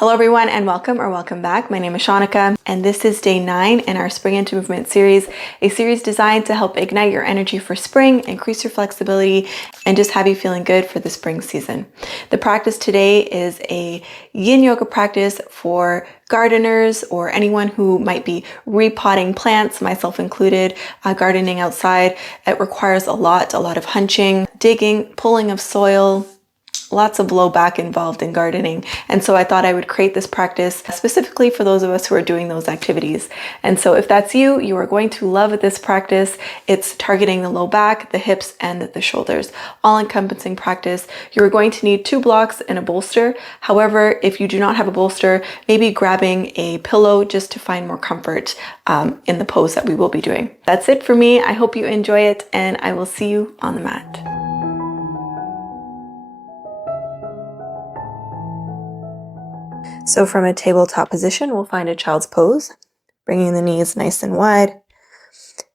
Hello everyone and welcome back. My name is Shaunneka and this is day 9 in our Spring into Movement series, a series designed to help ignite your energy for spring, increase your flexibility, and just have you feeling good for the spring season. The practice today is a yin yoga practice for gardeners or anyone who might be repotting plants, myself included, gardening outside. It requires a lot of hunching, digging, pulling of soil, lots of low back involved in gardening. And so I thought I would create this practice specifically for those of us who are doing those activities. And so if that's you, you are going to love this practice. It's targeting the low back, the hips, and the shoulders, all-encompassing practice. You're going to need 2 blocks and a bolster. However, if you do not have a bolster, maybe grabbing a pillow just to find more comfort in the pose that we will be doing. That's it for me. I hope you enjoy it, and I will see you on the mat. So from a tabletop position, we'll find a child's pose, bringing the knees nice and wide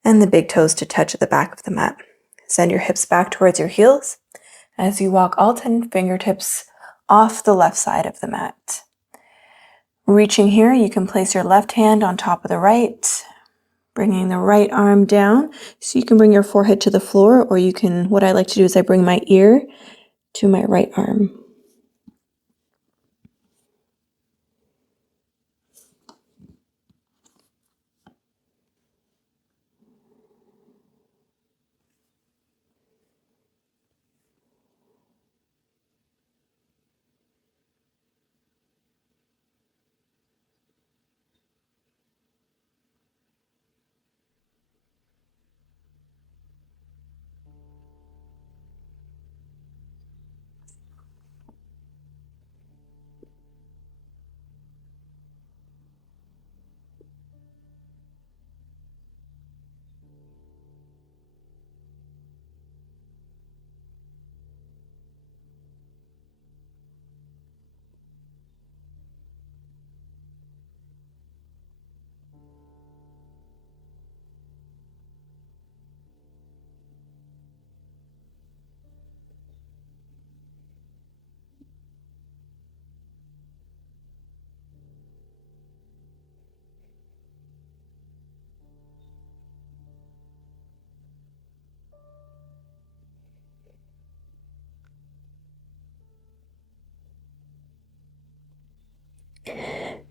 and the big toes to touch at the back of the mat. Send your hips back towards your heels as you walk all 10 fingertips off the left side of the mat. Reaching here, you can place your left hand on top of the right, bringing the right arm down. So you can bring your forehead to the floor, or you can, what I like to do is I bring my ear to my right arm.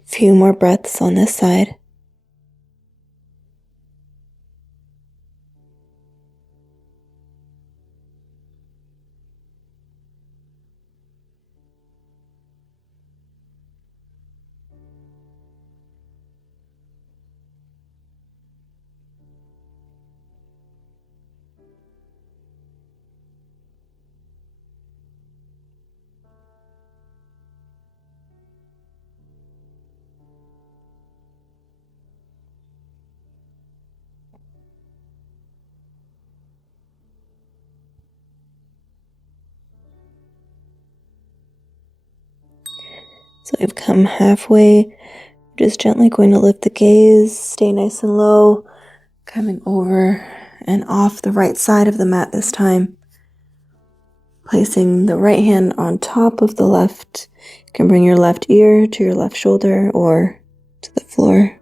Few more breaths on this side. So we've come halfway. Just gently going to lift the gaze, stay nice and low, coming over and off the right side of the mat this time. Placing the right hand on top of the left. You can bring your left ear to your left shoulder or to the floor.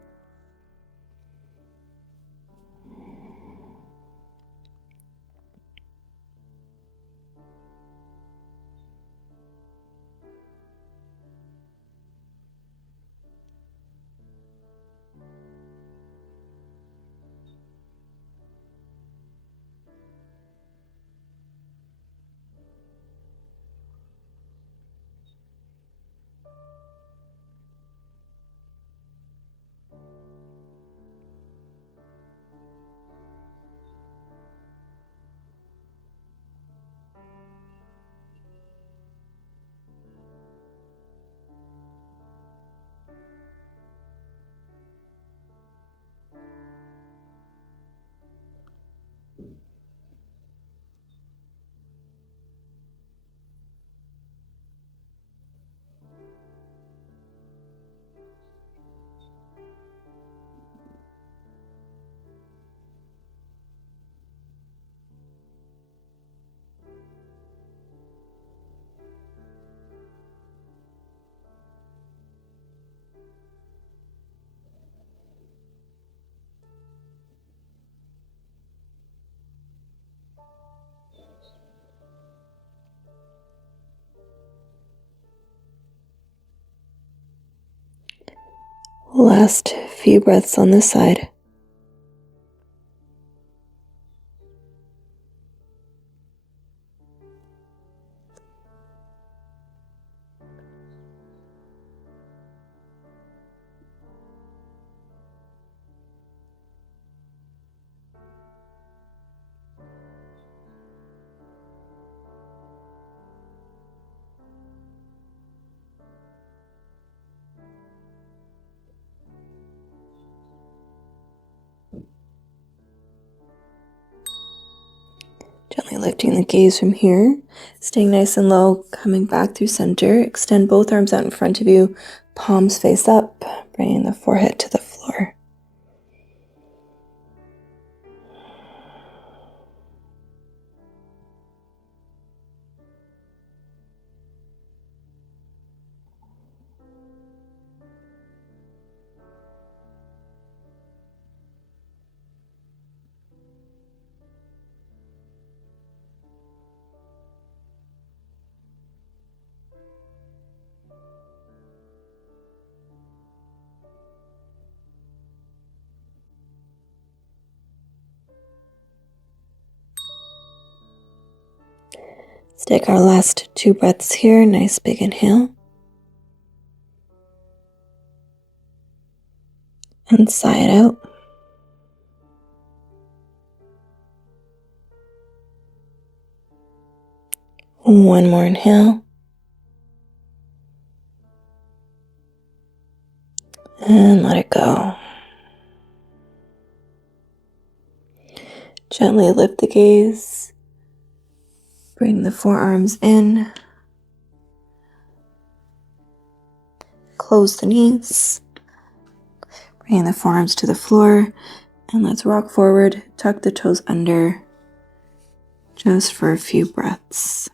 Last few breaths on this side. Gently lifting the gaze from here, staying nice and low, coming back through center. Extend both arms out in front of you, palms face up, bringing the forehead to the floor. Let's take our last 2 breaths here. Nice big inhale. And sigh it out. One more inhale. And let it go. Gently lift the gaze. Bring the forearms in. Close the knees. Bring the forearms to the floor. And let's rock forward. Tuck the toes under. Just for a few breaths.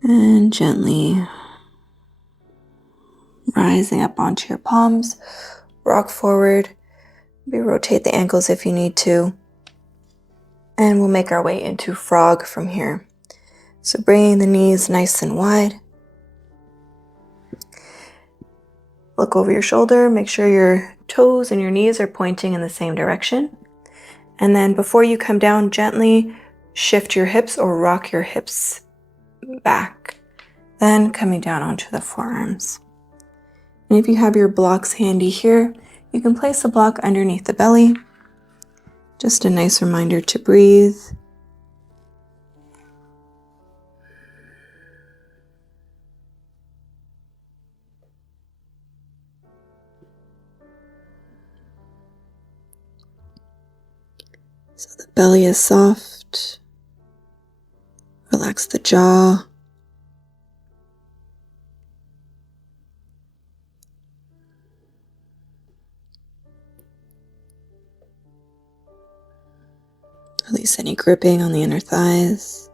And gently rising up onto your palms, rock forward, maybe rotate the ankles if you need to, and we'll make our way into frog from here. So bringing the knees nice and wide, look over your shoulder, make sure your toes and your knees are pointing in the same direction, and then before you come down, gently shift your hips or rock your hips back, then coming down onto the forearms. And if you have your blocks handy here, you can place a block underneath the belly. Just a nice reminder to breathe. So the belly is soft. Relax the jaw. Release any gripping on the inner thighs.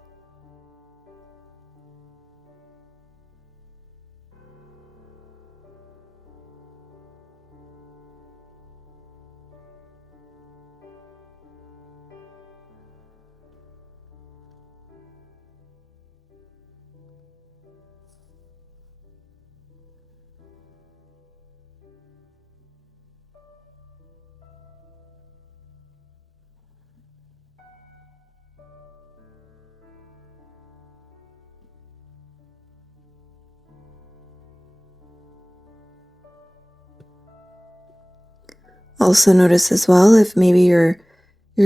Also notice as well if maybe you're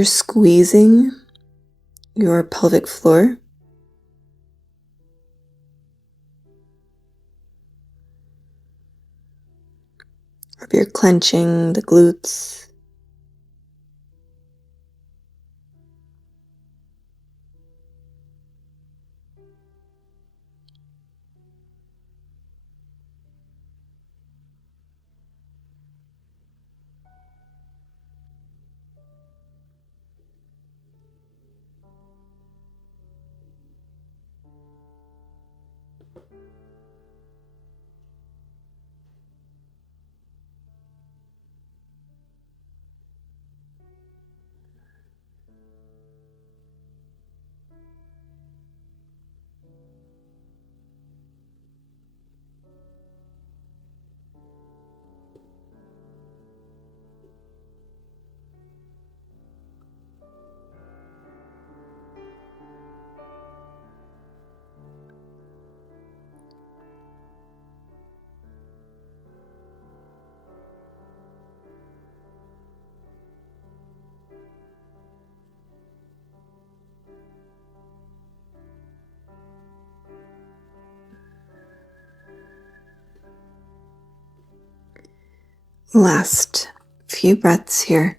squeezing your pelvic floor. If you're clenching the glutes. Last few breaths here.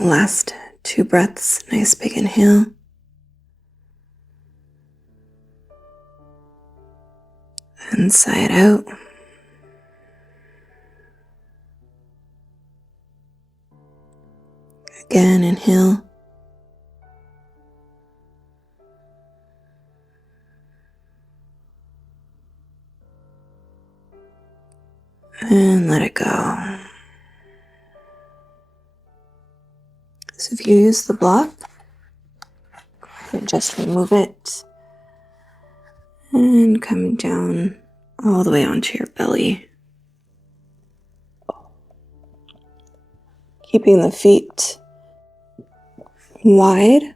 Last 2 breaths, nice big inhale. And sigh it out. Again, inhale. And let it go. So if you use the block, go ahead and just remove it. And coming down all the way onto your belly. Keeping the feet wide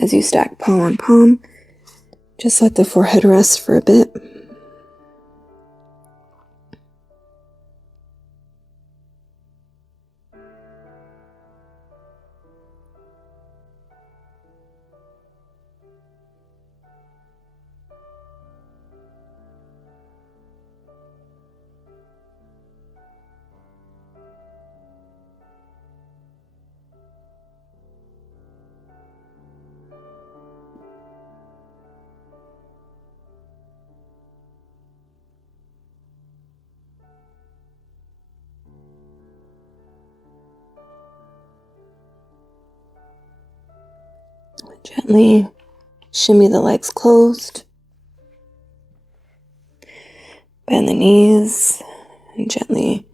as you stack palm on palm. Just let the forehead rest for a bit. Gently shimmy the legs closed. Bend the knees and gently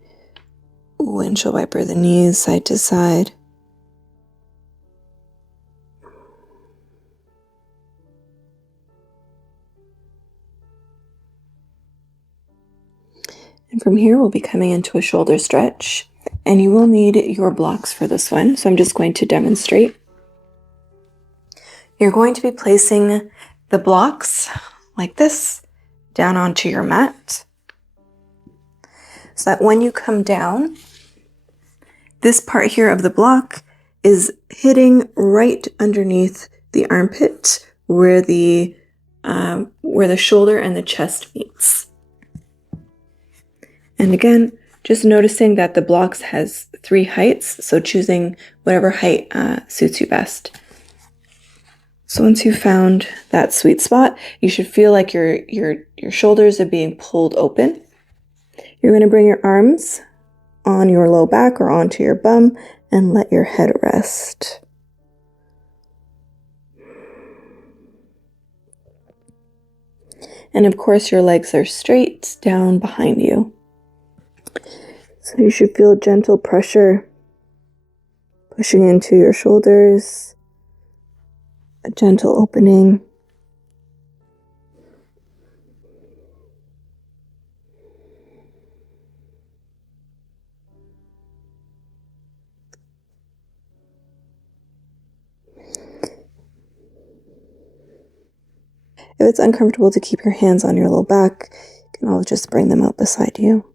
windshield wiper the knees side to side. And from here, we'll be coming into a shoulder stretch, and you will need your blocks for this one. So I'm just going to demonstrate. You're going to be placing the blocks like this down onto your mat, so that when you come down, this part here of the block is hitting right underneath the armpit where the shoulder and the chest meets. And again, just noticing that the blocks has 3 heights, so choosing whatever height suits you best. So once you've found that sweet spot, you should feel like your shoulders are being pulled open. You're going to bring your arms on your low back or onto your bum and let your head rest. And of course, your legs are straight down behind you. So you should feel gentle pressure pushing into your shoulders, a gentle opening. If it's uncomfortable to keep your hands on your low back, you can always just bring them out beside you.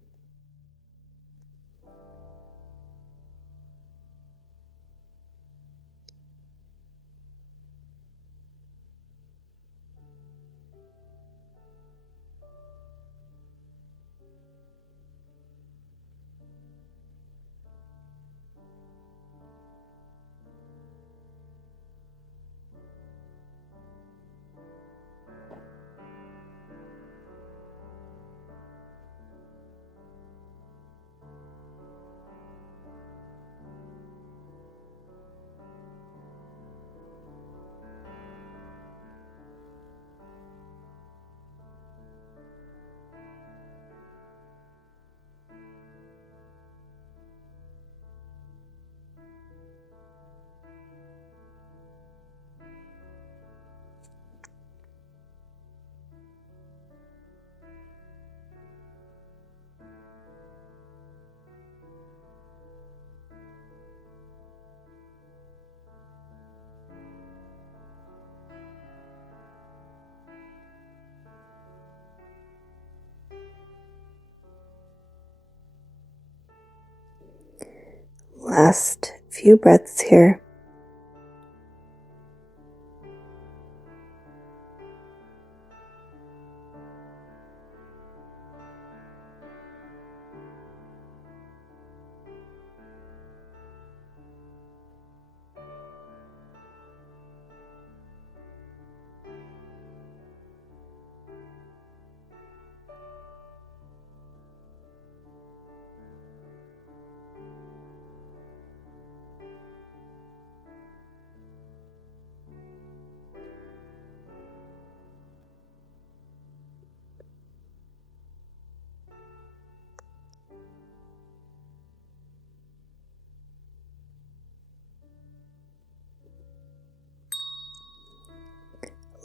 Last few breaths here.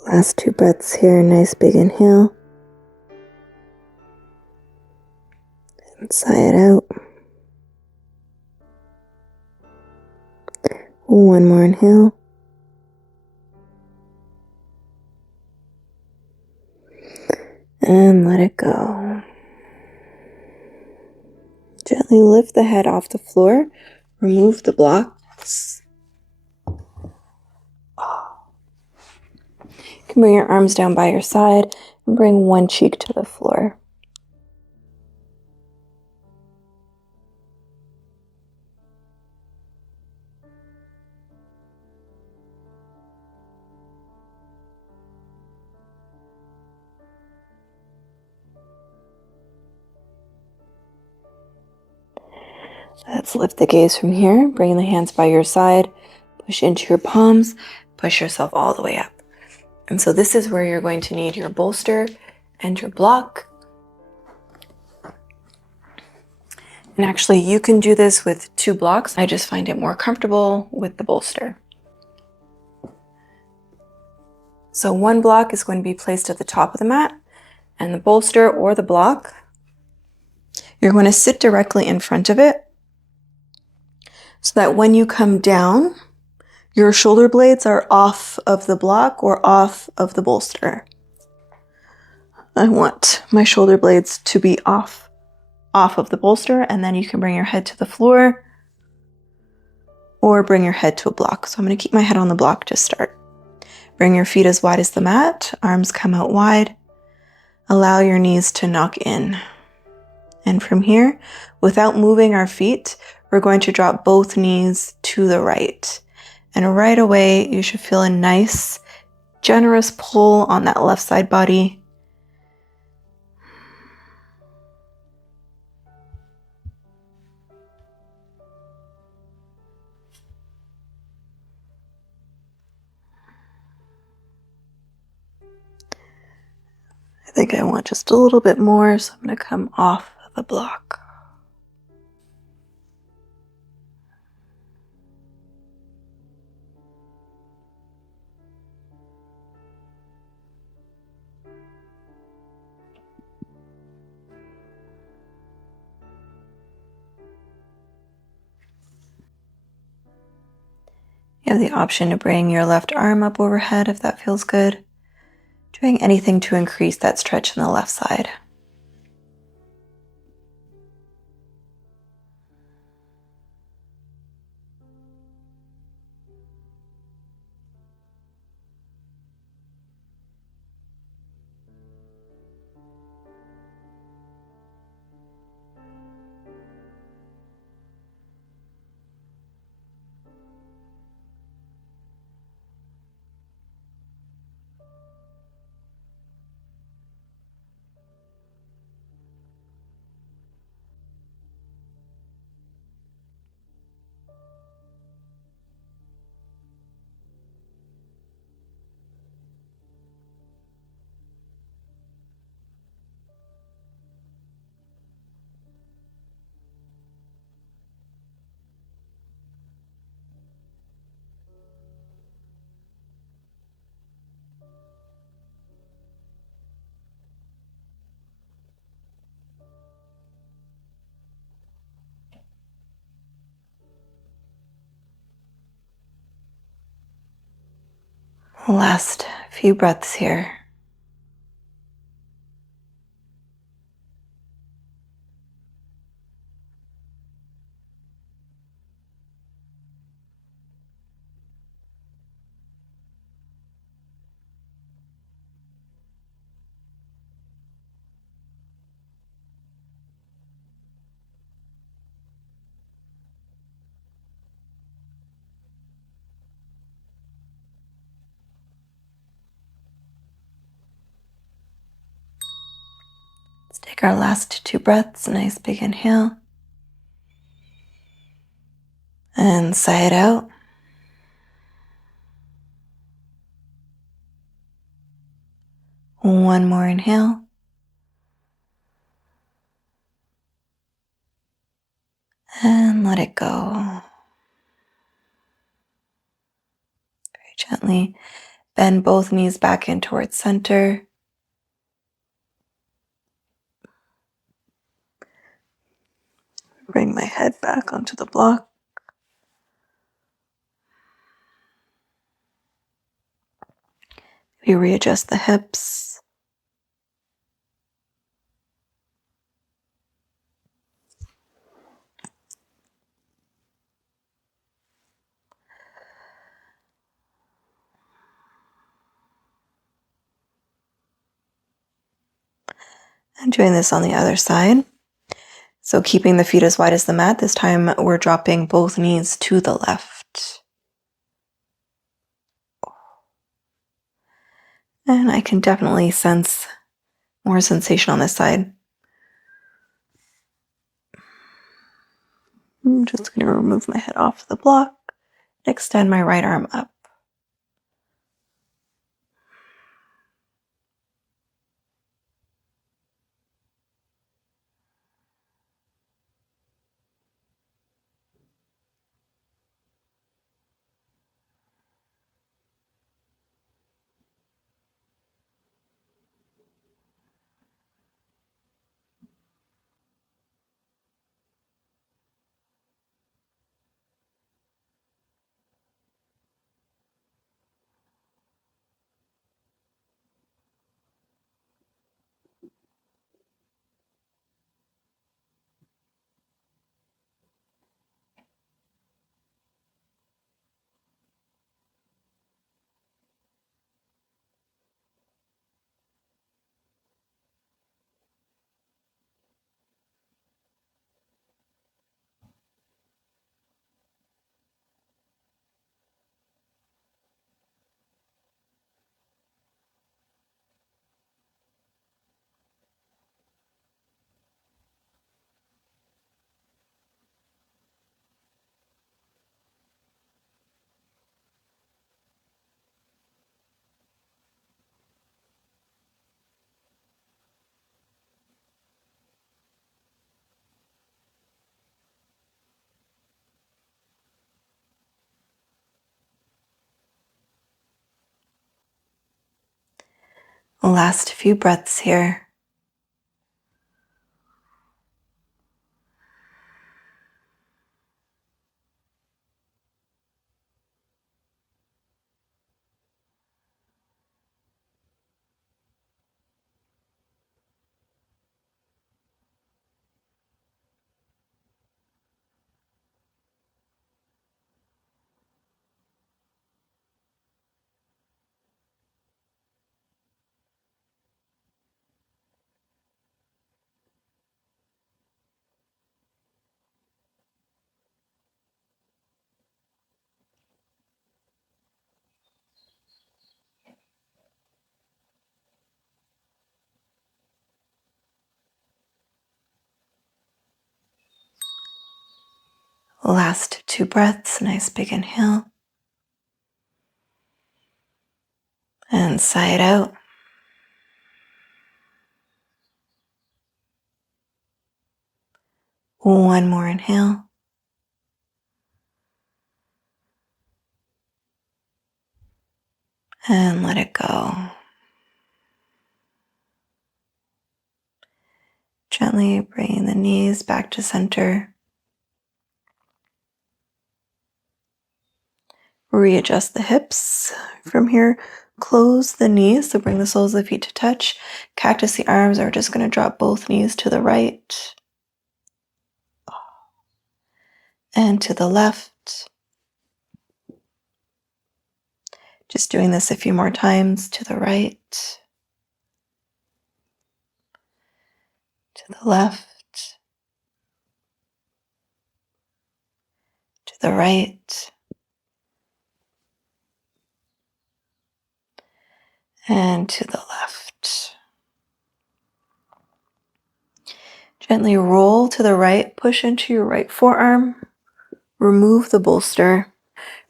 Last two breaths here, nice big inhale. And sigh it out. One more inhale. And let it go. Gently lift the head off the floor. Remove the blocks. You can bring your arms down by your side and bring one cheek to the floor. Let's lift the gaze from here. Bring the hands by your side. Push into your palms. Push yourself all the way up. And so this is where you're going to need your bolster and your block. And actually, you can do this with 2 blocks. I just find it more comfortable with the bolster. So one block is going to be placed at the top of the mat, and the bolster or the block, you're going to sit directly in front of it so that when you come down, your shoulder blades are off of the block or off of the bolster. I want my shoulder blades to be off of the bolster, and then you can bring your head to the floor or bring your head to a block. So I'm going to keep my head on the block to start. Bring your feet as wide as the mat, arms come out wide. Allow your knees to knock in. And from here, without moving our feet, we're going to drop both knees to the right. And right away, you should feel a nice, generous pull on that left side body. I think I want just a little bit more, so I'm going to come off the block. You have the option to bring your left arm up overhead if that feels good. Doing anything to increase that stretch in the left side. Last few breaths here. Let's take our last two breaths. Nice big inhale. And sigh it out. One more inhale. And let it go. Very gently bend both knees back in towards center. Bring my head back onto the block. We readjust the hips. And doing this on the other side. So keeping the feet as wide as the mat, this time we're dropping both knees to the left. And I can definitely sense more sensation on this side. I'm just going to remove my head off the block and extend my right arm up. Last few breaths here. Last 2 breaths, nice big inhale. And sigh it out. One more inhale. And let it go. Gently bringing the knees back to center. Readjust the hips. From here, close the knees, so bring the soles of the feet to touch. Cactus the arms, or we're just going to drop both knees to the right and to the left. Just doing this a few more times. To the right, to the left, to the right, and to the left. Gently roll to the right, push into your right forearm, remove the bolster,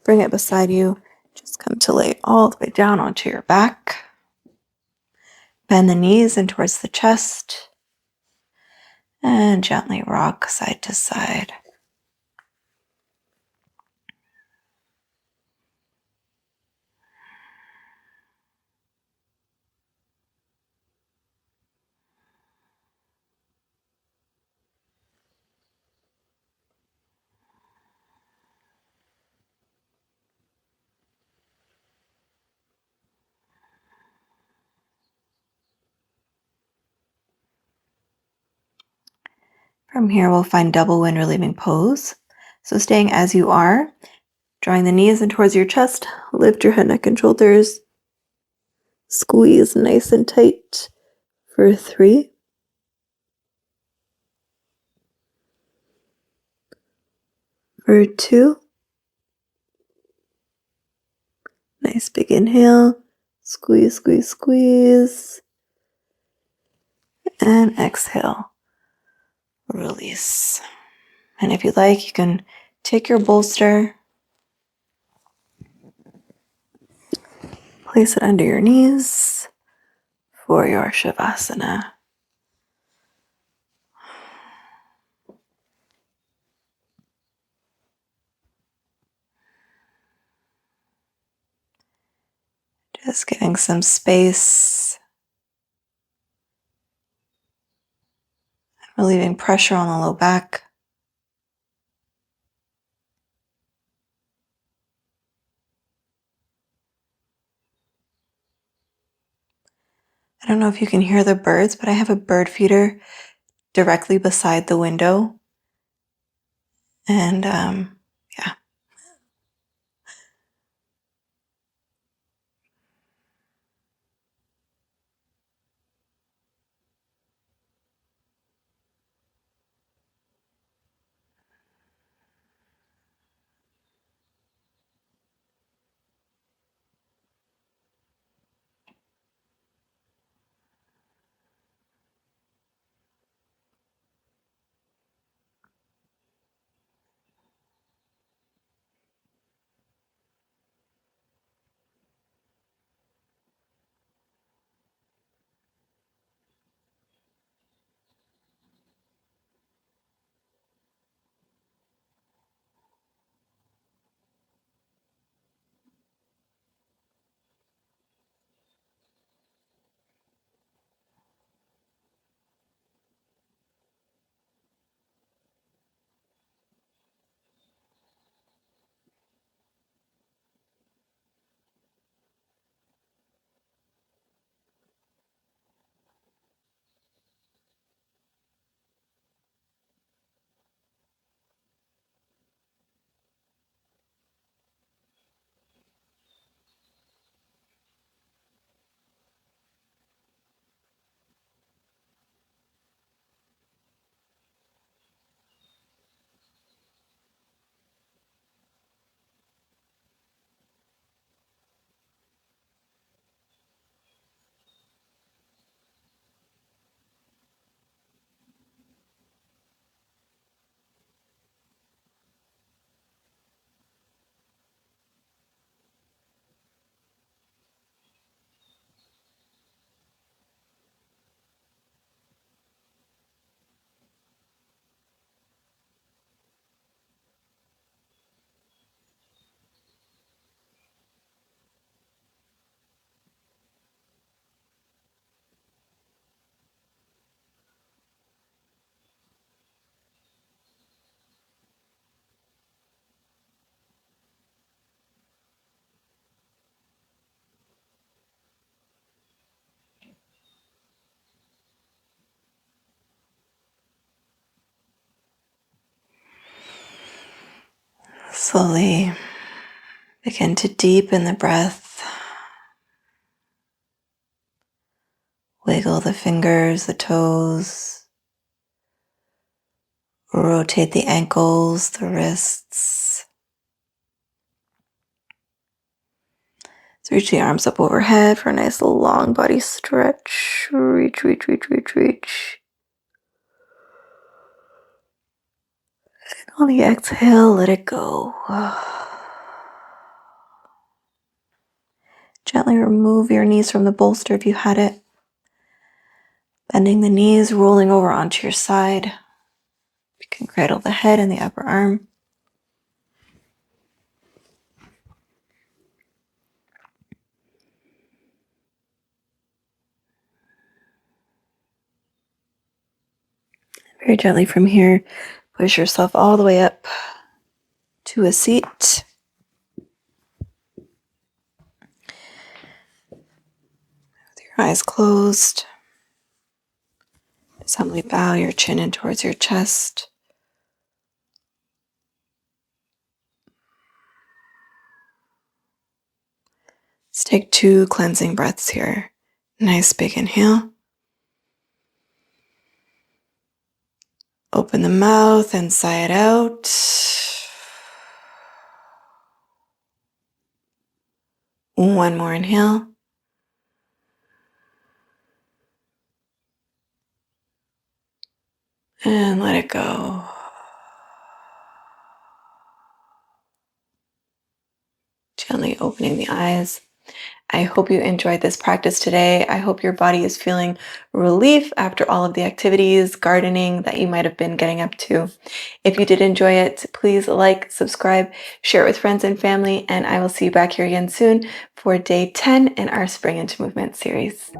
bring it beside you. Just come to lay all the way down onto your back. Bend the knees in towards the chest, and gently rock side to side. From here, we'll find double wind relieving pose. So staying as you are, drawing the knees in towards your chest, lift your head, neck, and shoulders. Squeeze nice and tight for 3. For 2. Nice big inhale. Squeeze, squeeze, squeeze. And exhale. Release. And if you'd like, you can take your bolster, place it under your knees for your Shavasana. Just giving some space, relieving pressure on the low back. I don't know if you can hear the birds, but I have a bird feeder directly beside the window. And yeah. Slowly begin to deepen the breath. Wiggle the fingers, the toes. Rotate the ankles, the wrists. So reach the arms up overhead for a nice long body stretch. Reach, reach, reach, reach, reach. And on the exhale, let it go. Gently remove your knees from the bolster if you had it. Bending the knees, rolling over onto your side. You can cradle the head and the upper arm. Very gently from here, push yourself all the way up to a seat. With your eyes closed, simply bow your chin in towards your chest. Let's take 2 cleansing breaths here. Nice big inhale. Open the mouth and sigh it out. One more inhale. And let it go. Gently opening the eyes. I hope you enjoyed this practice today. I hope your body is feeling relief after all of the activities, gardening that you might have been getting up to. If you did enjoy it, please like, subscribe, share it with friends and family, and I will see you back here again soon for day 10 in our Spring into Movement series.